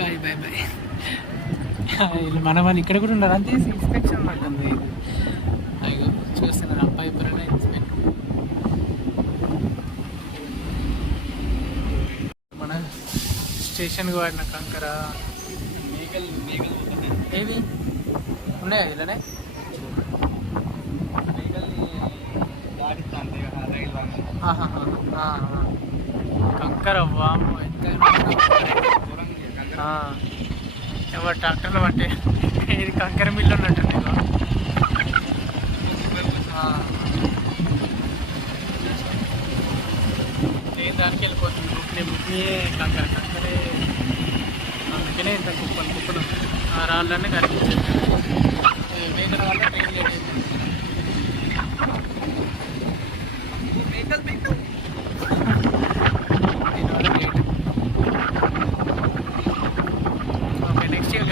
Bye bye bye. మన వాళ్ళు ఇక్కడ కూడా ఉన్నారు అంతే ఇన్స్పెక్షన్ ఉంటుంది. అయ్యో చూస్తున్నారు అబ్బాయి ఎప్పుడైనా ఇన్స్పెక్ట్. మన స్టేషన్కి వాడిన కంకర ఏవి ఉన్నాయా ఇలానే కంకర వాము ఎంత ఎవరు ట్రాక్టర్లో పట్టే ఇది కంకర మిల్లు ఉన్నట్టుంది. నేను దానికి వెళ్ళిపోతుంది బుక్ని కంకరే అందుకనే ఇంత కుప్పలు ఆ రాళ్ళన్నీ కనిపించారు. మేకల వల్ల ట్రైన్ లేట్ అయింది. దీనివల్ల లేట్. ఓకే నెక్స్ట్ ఇక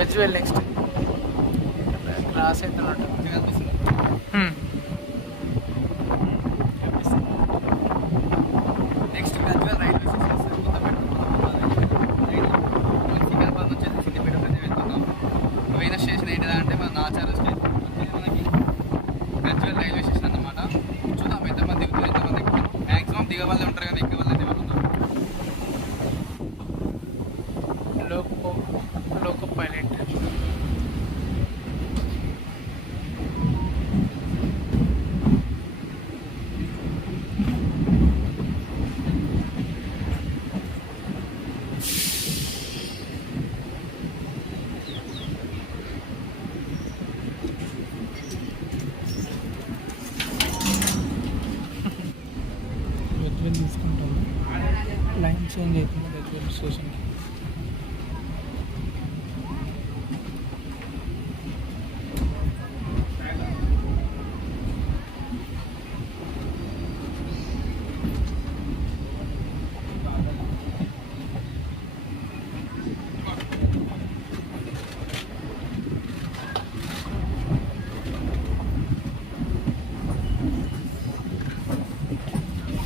గజ్వేల్ నెక్స్ట్ క్లాస్ అయితే ఉన్నట్టు. నెక్స్ట్ గజ్వేల్ రైల్వే స్టేషన్ సికింద్రాబాద్ నుంచి సిద్దిపేట మధ్య వెళ్తున్నాం. పోయిన స్టేషన్ ఏంటిదా అంటే మన నాచార స్టేషన్. మనకి గజ్వేల్ రైల్వే స్టేషన్ అన్నమాట. చూద్దాం ఎంతమంది దిగుతారు ఎంతమంది ఎక్కుతారు. మ్యాక్సిమం దిగవాళ్ళే ఉంటారు కానీ ఎక్కే వాళ్ళని ఎవరు ఉంటారు. లోకో పైలట్ గజ్వేల్ తీసుకుంటాము. లైన్ చేంజ్ అవుతుంది గజ్వేల్ స్టేషన్కి.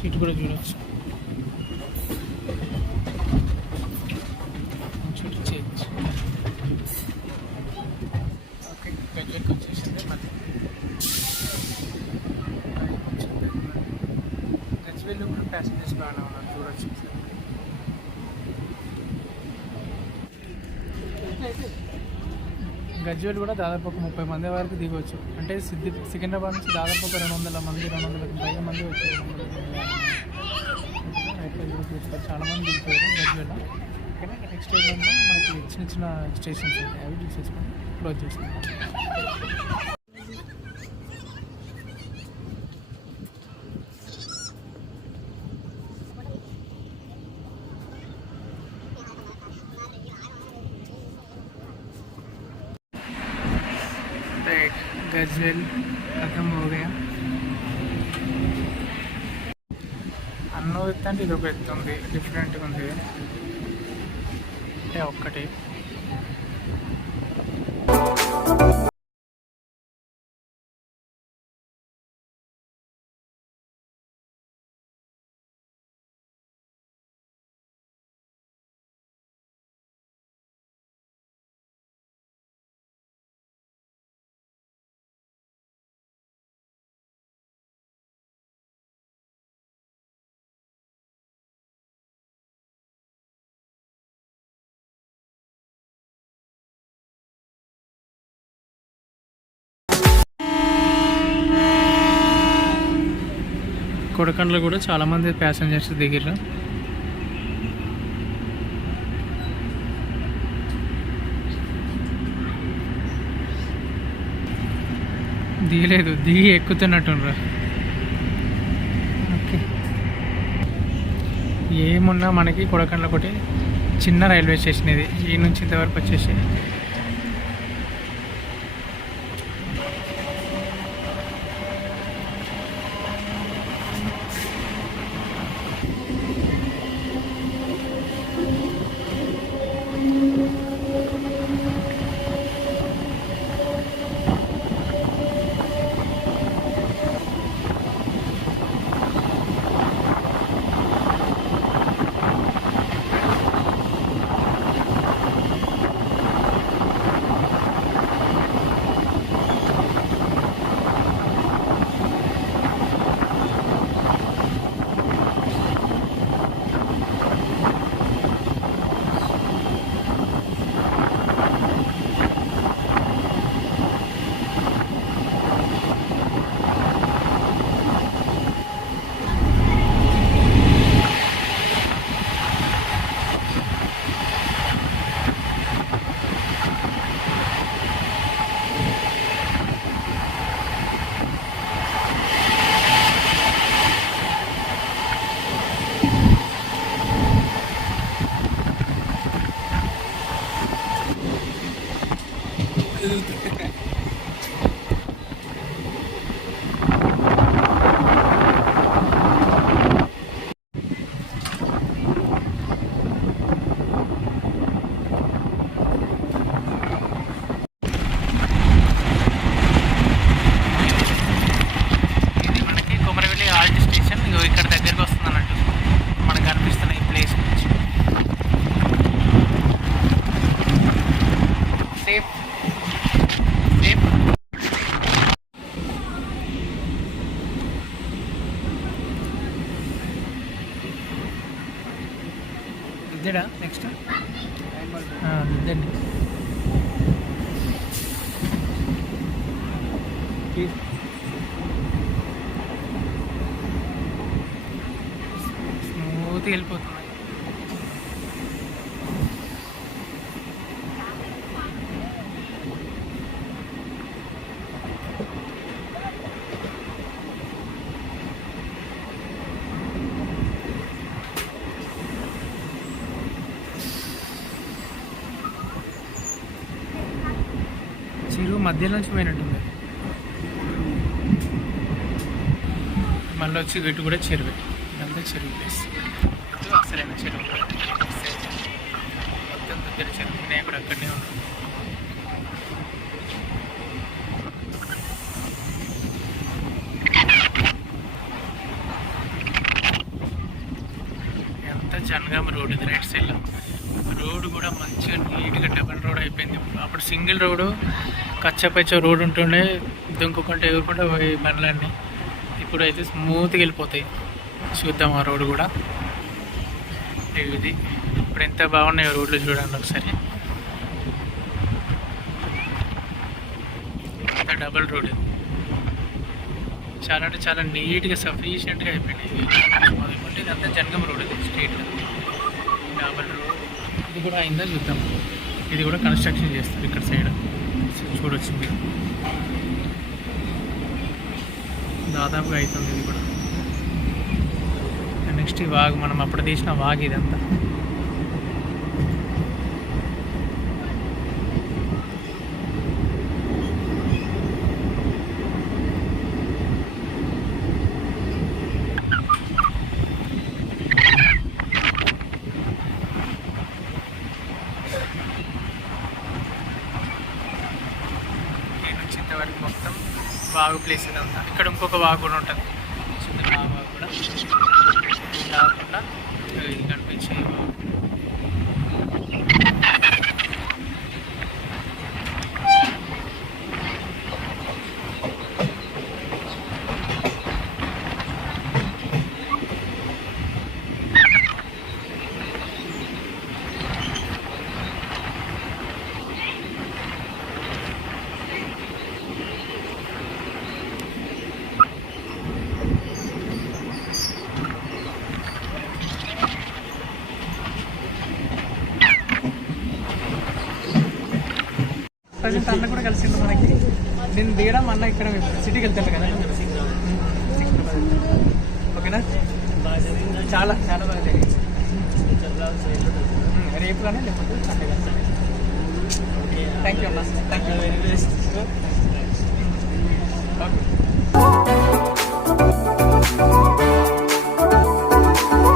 సీట్ కూడా చూడవచ్చు. చుట్టూ చేంజ్. ఓకే గజ్వేల్కి వచ్చేసింది. మళ్ళీ గజ్వేల్లో కూడా ప్యాసింజర్స్ బాగానే ఉన్నారు చూడవచ్చు. గజ్వేల్ కూడా దాదాపు ఒక 30 మంది వరకు దిగవచ్చు. అంటే సికింద్రాబాద్ నుంచి దాదాపు ఒక 200 మంది 250 మంది వచ్చారు. చాలా మంది దిగుతారు గజ్వేల్లో. ఓకేనా నెక్స్ట్ ఏమన్నా మనకి చిన్న స్టేషన్స్ ఉంటాయి అవి చూసేసుకొని క్లోజ్ చేసుకుంటాం. गजवेल खत्म हो गया. అన్నో ఎత్తు అంటే ఇది ఒక ఎత్తు ఉంది, డిఫరెంట్గా ఉంది అంటే ఒక్కటి. కొడకండ్లో కూడా చాలామంది ప్యాసింజర్స్ దిగారు. దిగలేదు, దిగి ఎక్కుతున్నట్టుండ్రు. ఓకే ఏమున్నా మనకి కొడకండ్ల ఒకటి చిన్న రైల్వే స్టేషన్ ఇది. ఈ నుంచి ఇంతవరకు వచ్చేసి ఇదేడా నెక్స్ట్ ఇదండి స్మూత్గా వెళ్ళిపోతుంది. చెరువు మధ్యలో నుంచి పోయినట్టుంది. మళ్ళీ వచ్చి ఇటు కూడా చెరువు, ఇదంతా చెరువు ప్లేస్. ఇటు అసలైన చెరువు మొత్తం దగ్గర చెరువు. నేను కూడా అక్కడనే ఉన్నాను. ఎంత జనగామ రోడ్ ఇది రైట్ సైడ్లో. రోడ్ కూడా మంచిగా నీట్గా డబల్ రోడ్ అయిపోయింది. అప్పుడు సింగిల్ రోడ్డు కచ్చపచ్చ రోడ్ ఉంటుండే, దుంకుకుంటే ఎగురుకుంటే పోయి బండ్లన్నీ. ఇప్పుడు అయితే స్మూత్గా వెళ్ళిపోతాయి. చూద్దాం ఆ రోడ్డు కూడా. ఇది ఇప్పుడు ఎంత బాగున్నాయో రోడ్లు చూడండి ఒకసారి. అంత డబల్ రోడ్ చాలా అంటే చాలా నీట్గా సఫిషియెంట్గా అయిపోయినాయి. ఇది అంతా జనగామ రోడ్, ఇది స్ట్రీట్ డబల్ రోడ్. ఇది కూడా అయిందా చూద్దాం. ఇది కూడా కన్స్ట్రక్షన్ చేస్తారు ఇక్కడ సైడ్, చూడొచ్చు మీరు. దాదాపుగా అవుతుంది ఇది కూడా. నెక్స్ట్ ఈ వాగు, మనం అప్పుడు తీసిన వాగు ఇదంతా. వరకు మొత్తం వాగు ప్లేస్ ఇదంతా. ఇక్కడ ఇంకొక వాగు కూడా ఉంటుంది, చిన్న వాగు కూడా కాకుండా ఇది కనిపించే వాగు. ప్రజెంట్ అన్న కూడా కలిసిండు మనకి. నేను దిగడం అన్న ఇక్కడ సిటీకి వెళ్తాను కదా. ఓకేనా, చాలా చాలా బాగా జరిగింది. రేపు కానీ లేకపోతే సండే కానీ. థ్యాంక్ యూ అన్న, thank you very much. Okay.